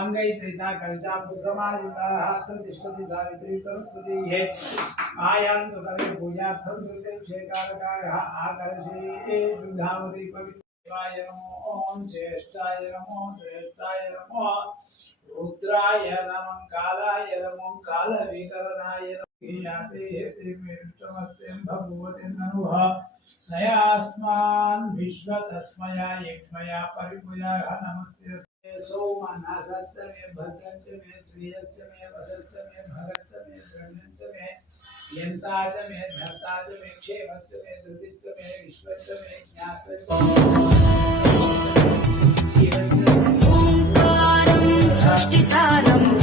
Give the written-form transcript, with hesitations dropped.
अंगै सहिता कलचाप समाजिता प्रतिष्ठति सावित्री सरस्वती हे आयान्तु कवि पूजार्थं शेकारकाय आकर्षे शुद्धावती पवित्राय नमो ओम ज्येष्ठाय नमो श्रेष्ठाय नमो रुद्राय नमः कालाय नमः कालविकरणाय याते हेते मेष्टमस्तें भगवते ननुः नयास्मान् विश्व तस्मया यज्ञया परिपूजा नमस्ते सोमनासच्च मे भद्रच्च मे श्रियच्च मे वसच्च मे भगच्च मे ब्रह्मच्च मे यन्ताच मे धर्ताच मे क्षेमच्च मे धृतिच्च मे विश्वच्च मे ज्ञातच्च ओंकारं सृष्टिसारं